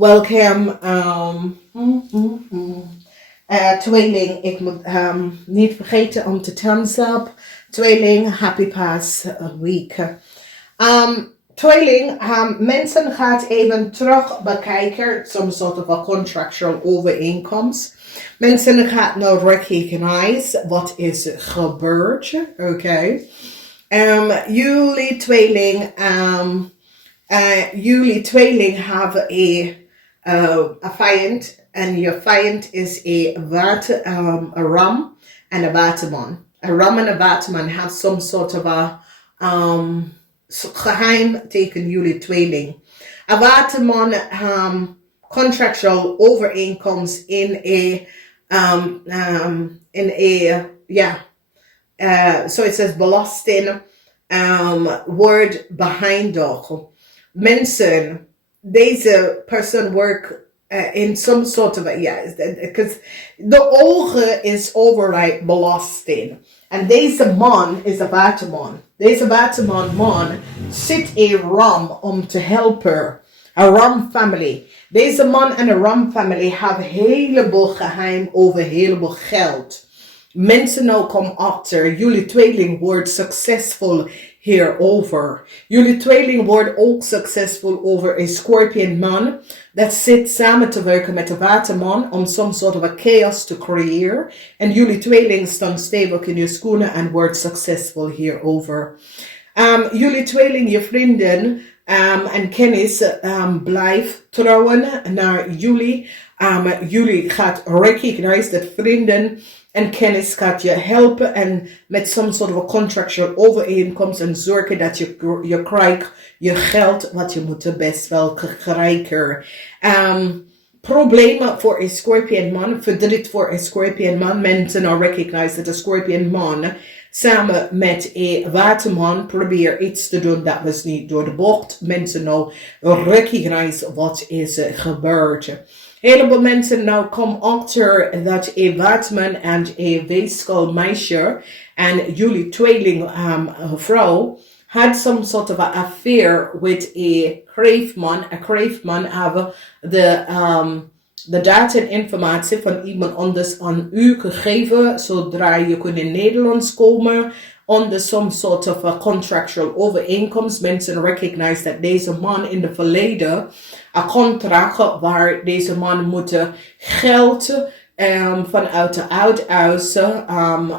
Welcome, tweeling. Ik moet niet vergeten om te thumbs up. Tweeling, happy past week. Tweeling, mensen gaat even terug bekijken, some sort of a contractual overeenkomst. Mensen gaat nou recognize wat is gebeurd, oké. Jullie tweeling have a vijand, and your vijand is a ram and a waterman. A ram and a waterman have some sort of a geheim tegen jullie tweeling. A waterman contractual overeenkomst in so it says belasting word behind door. Mensen, deze person work in some sort of because de ogen is override belasting. En deze man is een waterman. Deze waterman zit een ram om te helpen. Een ram family. Deze man en een ram family hebben heleboel geheim over heleboel geld. Mensen nou komen achter. Jullie tweeling wordt succesvol hierover. Jullie tweeling wordt ook succesvol over een scorpion man. Dat zit samen te werken met de waterman om some sort of a chaos te creëren. En jullie tweeling staan stevig in je schoenen en wordt succesvol hierover. Jullie tweeling, je vrienden en kennis blijft trouwen naar jullie. Jullie gaat recognize dat vrienden en kennis gaat je helpen en met some sort of a contractual overeenkomst en zorgen dat je krijgt je geld wat je moet best wel krijgen. Problemen voor een scorpion man, verdriet voor een scorpion man. Mensen nou recognize dat een scorpion man samen met een waterman probeert iets te doen dat was niet door de bocht. Mensen nou recognize wat is gebeurd. Heleboel mensen nou komen achter dat een waterman en een weeskalmeisje en jullie tweeling vrouw had some sort of an affair with a graveman. A graveman have de data en informatie van iemand anders aan u gegeven, zodra je kunt in Nederlands komen, onder some sort of a contractual overeenkomst. Mensen recognize dat deze man in het verleden een contract waar deze man moet geld vanuit de oud huis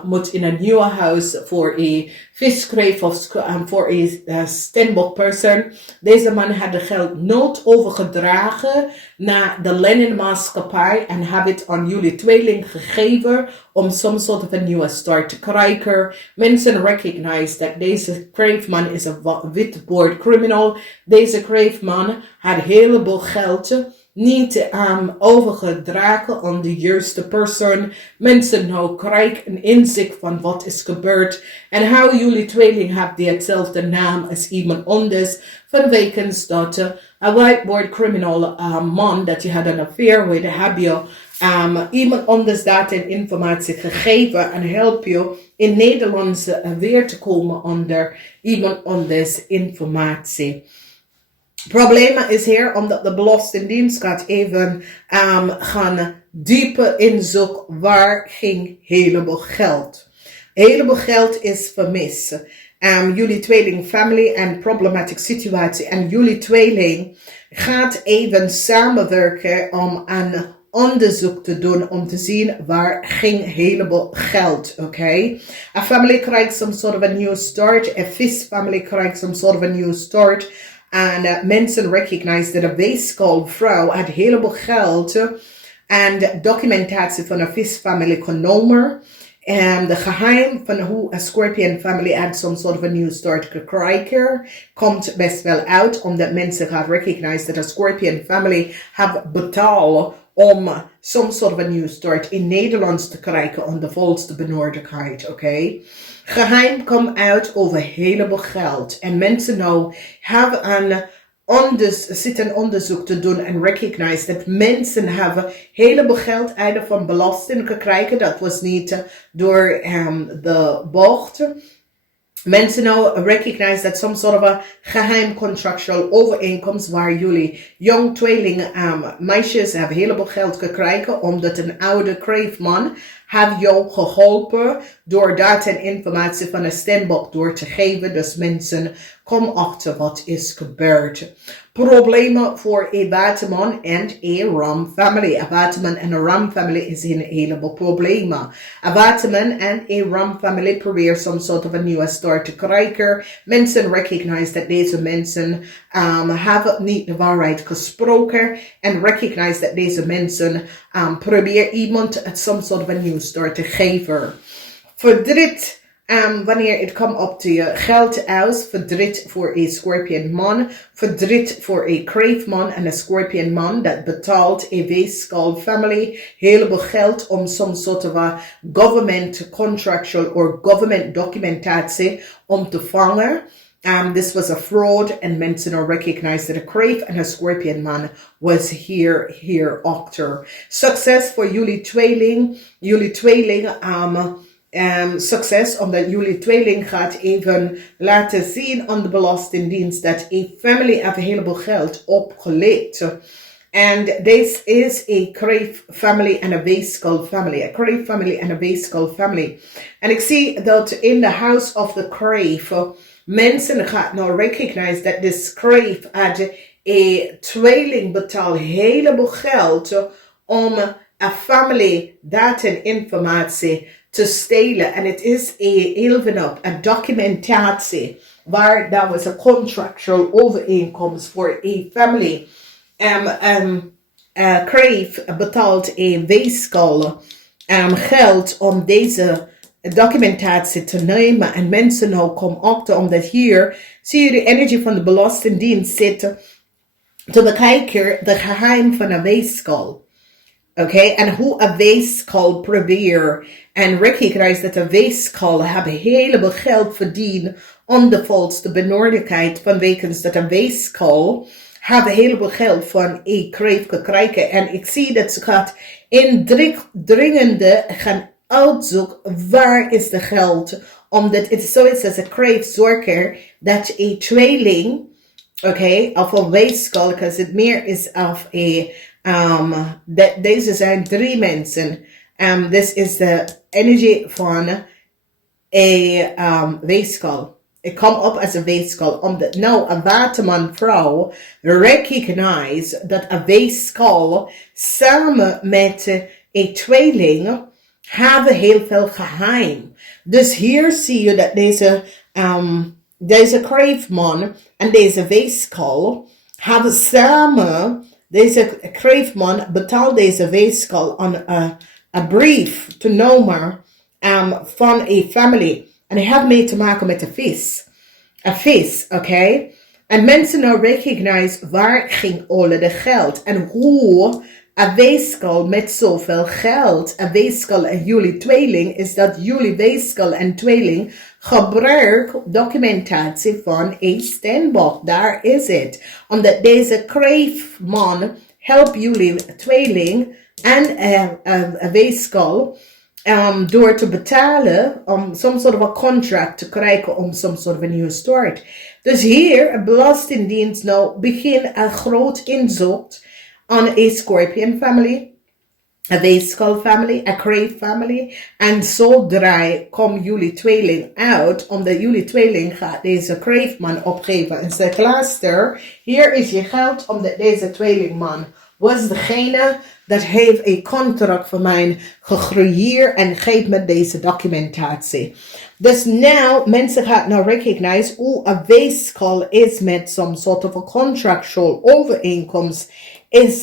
moet in een nieuw huis voor een visgrave of voor een Stenbock person. Deze man had de geld nooit overgedragen naar de Lennon-maatschappij en had het aan jullie tweeling gegeven om some sort of een nieuwe start te krijgen. Mensen recognize dat deze graveman is een witboard criminal. Deze graveman had een heleboel geld niet overgedragen aan de juiste persoon. Mensen nou krijgen een inzicht van wat is gebeurd. En hoe jullie tweeling hebben die hetzelfde naam als iemand anders. Vanwege dat een whiteboard criminal man dat je had een affair with, heb je iemand anders data en informatie gegeven en help je in Nederlands weer te komen onder iemand anders informatie. Probleem is hier omdat de Belastingdienst gaat even gaan dieper inzoeken waar ging heleboel geld. Heleboel geld is vermist. Jullie tweeling family en problematic situatie en jullie tweeling gaat even samenwerken om een onderzoek te doen om te zien waar ging heleboel geld, oké? A family krijgt some sort of a new start. A vis family krijgt some sort of a new start. En mensen recognize dat een weeskalvrouw had een heleboel geld en documentatie van een visfamilie genomen. En de geheim van hoe een scorpion family had some sort of a new start krijgen komt best wel uit, omdat mensen gaan recognize dat een scorpion family have betaald om some sort of a new start in Nederlands te krijgen om de volste benodigdheid, oké? Geheim komt uit over heleboel geld. En mensen nou hebben zitten onderzoek te doen en recognize dat mensen hebben heleboel geld uit van belasting gekregen. Dat was niet door de bocht. Mensen nou recognize dat some sort of a geheim contractual overeenkomst waar jullie jong tweelingen meisjes hebben een heleboel geld gekregen omdat een oude kreefman heeft jou geholpen door data en informatie van een stembok door te geven. Dus mensen komen achter wat is gebeurd. Problemen voor een waterman en een ram family. Een waterman en een ram family is een heleboel problemen. Een waterman en een ram family proberen some sort of a nieuwe start te krijgen. Mensen recognize dat deze mensen hebben niet de waarheid gesproken. En recognize dat deze mensen proberen iemand some sort of a new start te geven. Verdriet. Wanneer het komt op de geld uit, verdriet voor een Scorpion man, verdriet voor een kreefman en een Scorpion man dat betaalt een weeskal family heleboel geld om some sort of a government contractual or government documentatie om te vangen. This was a fraud and mensen are recognized that a crave and a Scorpion man was here after. Success voor jullie tweeling, succes, omdat jullie tweeling gaat even laten zien aan de Belastingdienst dat een family heeft een heleboel geld opgelegd. And this is a crave family and a weeskal family. A crave family and a weeskal family. En ik zie dat in the house of the crave, mensen gaan nou recognize dat this crave had een tweeling betaalt heleboel geld om een family data en informatie te stelen. En het is een documentatie waar dat was een contractual overeenkomst voor een family. Crave betaalt een weeskal geld om deze documentatie te nemen. En mensen nou komen achter, omdat hier zie je de energie van de Belastingdienst zitten te bekijken de geheim van een weeskal. Okay, en hoe een weeskal probeert en recognize dat een weeskal hebben heleboel geld verdiend onder volgens de benodigdheid vanwege dat een weeskal hebben heleboel geld van een kreef gekregen. En ik zie dat ze gaat indringende gaan uitzoeken waar is de geld, omdat het zo is als een kreef zorgen dat een tweeling, of een weeskal, because het meer is of een deze zijn 3 mensen. This is de energie van een weeskal. Ik kom op als een weeskal, omdat nou een waterman vrouw recognize dat een weeskal samen met een tweeling hebben heel veel geheim. Dus hier zie je dat deze kreefman en deze weeskal hebben samen. Deze kreefman betaalt deze weeskal aan een brief te nemen van een family. En hij heeft mee te maken met een vis. Een vis, oké? En mensen nou recognize waar ging al de geld. En hoe een weeskal met zoveel geld. Een weeskal en jullie tweeling is dat jullie weeskal en tweeling gebruik documentatie van een steenbok. Daar is het. Omdat deze kreefman helpt jullie tweeling en een weeskal door te betalen om some sort of a contract te krijgen om some sort of a new start. Dus hier, een Belastingdienst nou begint een groot inzoek aan een Scorpion family. Een weeskal family, een crave family. En zodra komt jullie tweeling uit, omdat jullie tweeling gaat deze crave man opgeven. En zegt, luister, hier is je geld, omdat deze tweelingman was degene dat heeft een contract voor mij gecreëerd en geeft me deze documentatie. Dus nou, mensen gaan nou recognize hoe een weeskal is met some sort of a contractual overeenkomst. Is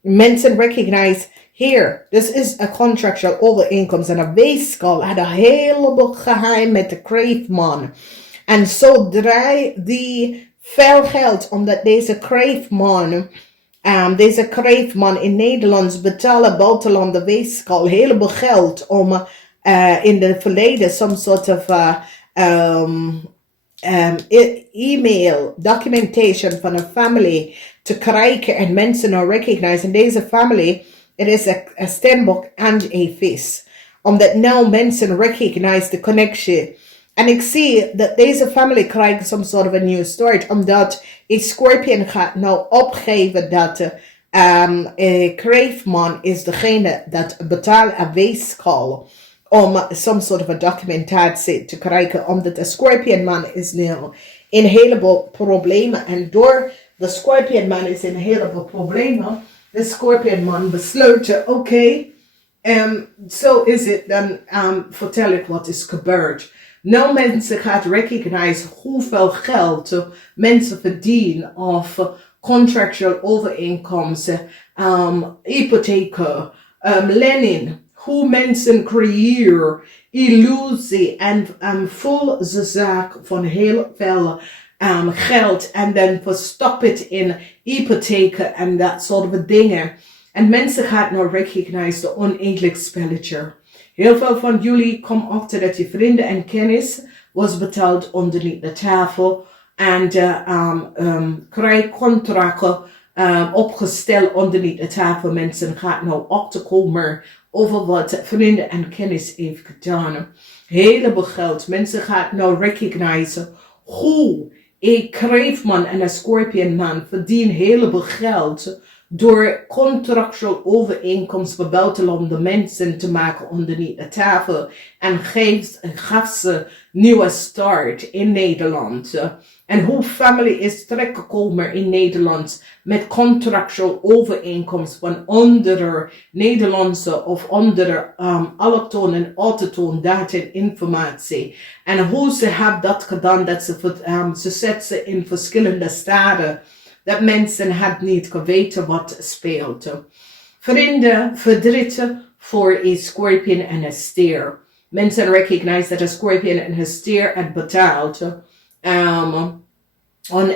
mensen recognize hier, this is a contractual overeenkomst en een weeskal had een heleboel geheim met de kreefman. En zodra die veel geld, omdat deze kreefman in Nederland betalen buitenland de weeskal heleboel geld om in de verleden some sort of e-mail documentation van een family te krijgen en mensen nou recognize in deze family, het is een steenbok en een vis. Omdat nou mensen recognize de connectie. En ik zie dat deze familie krijgt some sort of a new start. Omdat een Scorpion gaat nou opgeven dat Kreefman is degene dat betaalt een weeskal om some sort of a documentatie te krijgen. Omdat de Scorpion man is nu in een heleboel problemen. En door de Scorpion man is in een heleboel problemen. De Scorpion man besloot, oké, zo is het, dan vertel ik wat is gebeurd. Nou mensen gaat recognize hoeveel geld mensen verdienen of contractual overeenkomsten, hypotheken, lening, hoe mensen creëren illusie en voel ze zaak van heel veel geld en dan verstop het in hypotheken en dat soort dingen. En mensen gaan nou recognize de oneerlijk spelletje. Heel veel van jullie komen achter dat je vrienden en kennis was betaald onderneath de tafel. En krijg contracten opgesteld onderneath de tafel. Mensen gaan nou achterkomen over wat vrienden en kennis heeft gedaan. Heleboel geld. Mensen gaan nou recognize hoe een kreefman en een scorpionman verdienen heleboel geld door contractual overeenkomst bij buitenlandse mensen te maken onderneath de tafel en gaf ze nieuwe start in Nederland. En hoe familie is terechtgekomen in Nederland met contractual overeenkomst van andere Nederlandse of andere allochtoon en autochtoon data en informatie. En hoe ze hebben dat gedaan, dat ze zetten ze in verschillende staten. Dat mensen had niet geweten wat speelt. Vrienden, verdrieten voor een Scorpion en een stier. Mensen recognize dat een Scorpion en een stier had betaald on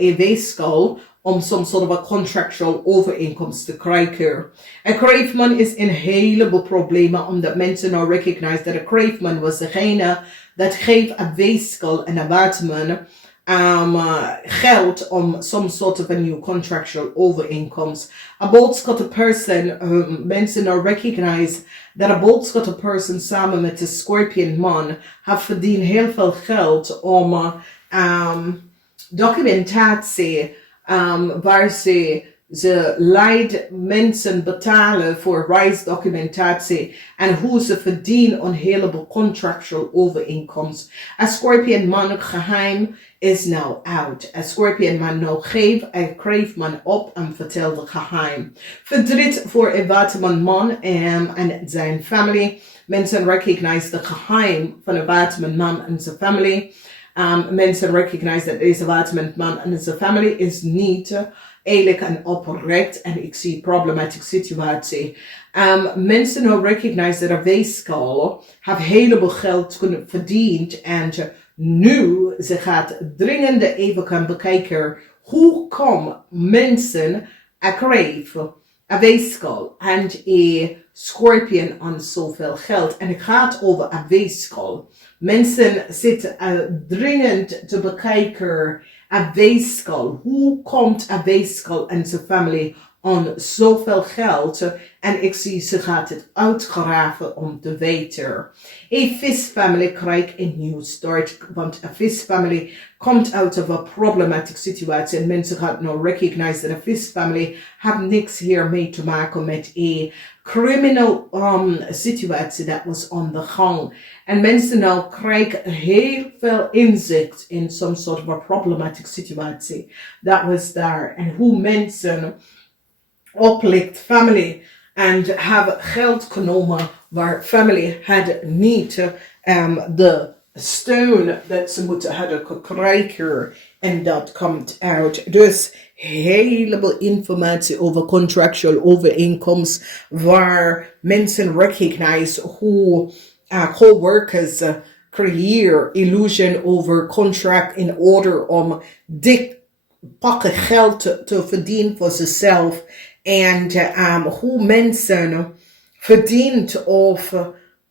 a weeskal om some sort of a contractual overeenkomst te krijgen. Een kreefman is in heleboel problemen omdat mensen nou recognize dat een kreefman was degene dat geeft een weeskal en een waterman geld om some sort of a new contractual overeenkomst. A boodschapper person, mensen nou recognize dat een boodschapper person samen met de Scorpion man heeft verdiend heel veel geld om documentatie waar ze leid mensen betalen voor reisdocumentatie en hoe ze verdienen een heleboel contractual overeenkomst. Een Scorpion man geheim is now out. Een Scorpion man nou geeft een kreefman op en vertelt het geheim. Verdriet voor een waterman man en zijn familie. Mensen recognize de geheim van een waterman man en zijn familie. Mensen recognize dat deze waterman man en zijn familie is niet eerlijk en oprecht en ik zie een problematische situatie. Mensen nou recognize dat een weeskal heeft heleboel geld verdiend en nu ze gaat dringend even kan bekijken hoe komen mensen krijgen een weeskal en een Scorpion aan zoveel geld. En het gaat over een weeskal. Mensen zitten dringend te bekijken een weeskal. Hoe komt een weeskal en zijn familie aan zoveel geld? En ik zie ze gaat het uitgraven om te weten. Een visfamilie krijgt een nieuw start. Want een visfamilie komt uit of een problematische situatie. En mensen gaan nou recognize dat een visfamilie heeft niks hiermee te maken met een criminal situatie dat was aan de gang. En mensen nou krijgen heel veel inzicht in some sort of a problematic situatie dat was daar. En hoe mensen oplicht familie en hebben geld genomen waar familie had niet de steun dat ze moeten hadden krijgen. En dat komt uit. Dus heleboel informatie over contractual overeenkomst waar mensen recognize hoe co-workers creëren illusion over contract in order om dik pakken geld te verdienen voor zichzelf. En hoe mensen verdient of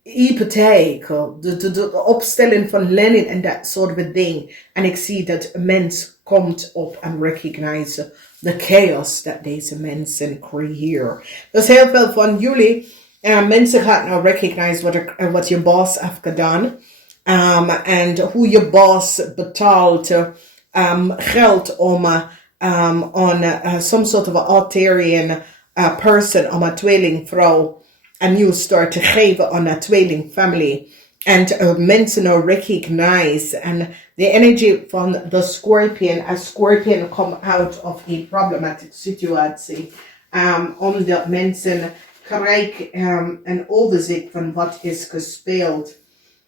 hypotheek, de opstelling van lening en dat soort van ding. En ik zie dat een mens komt op en recognize de chaos dat deze mensen creëren. Dus heel veel van jullie Mensen gaan nou recognize wat je boss heeft gedaan. En hoe je boss betaalt geld om on some sort of Arthurian person, om een tweelingvrouw een nieuw start te geven aan een tweelingfamilie. En mensen nou recognize and the energy van the Scorpion, as Scorpion come out of a problematic situatie, omdat mensen krijgen een overzicht van wat is gespeeld.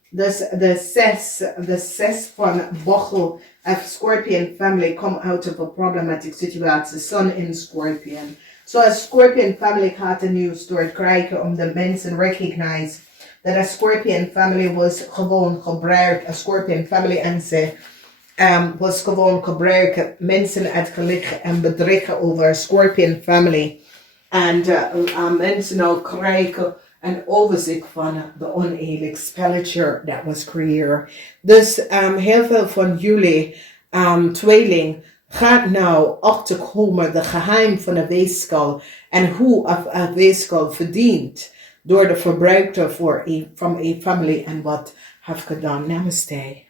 Dus de zes van Bochel of Scorpion family come out of a problematic situation, Sun in Scorpion. So a Scorpion family gaat een nieuw start krijgen omdat mensen recognize dat een Scorpion family was gewoon gebruikt, een Scorpion family en ze was gewoon gebruikt, mensen uitgelegd en bedriegen over Scorpion family. En mensen nou krijgen een overzicht van de oneerlijk spelletje dat was creëerd. Dus heel veel van jullie tweeling gaat nou achterkomen de geheim van de weeskal en hoe een weeskal verdient door de verbruikte van een family en wat heeft gedaan. Namaste.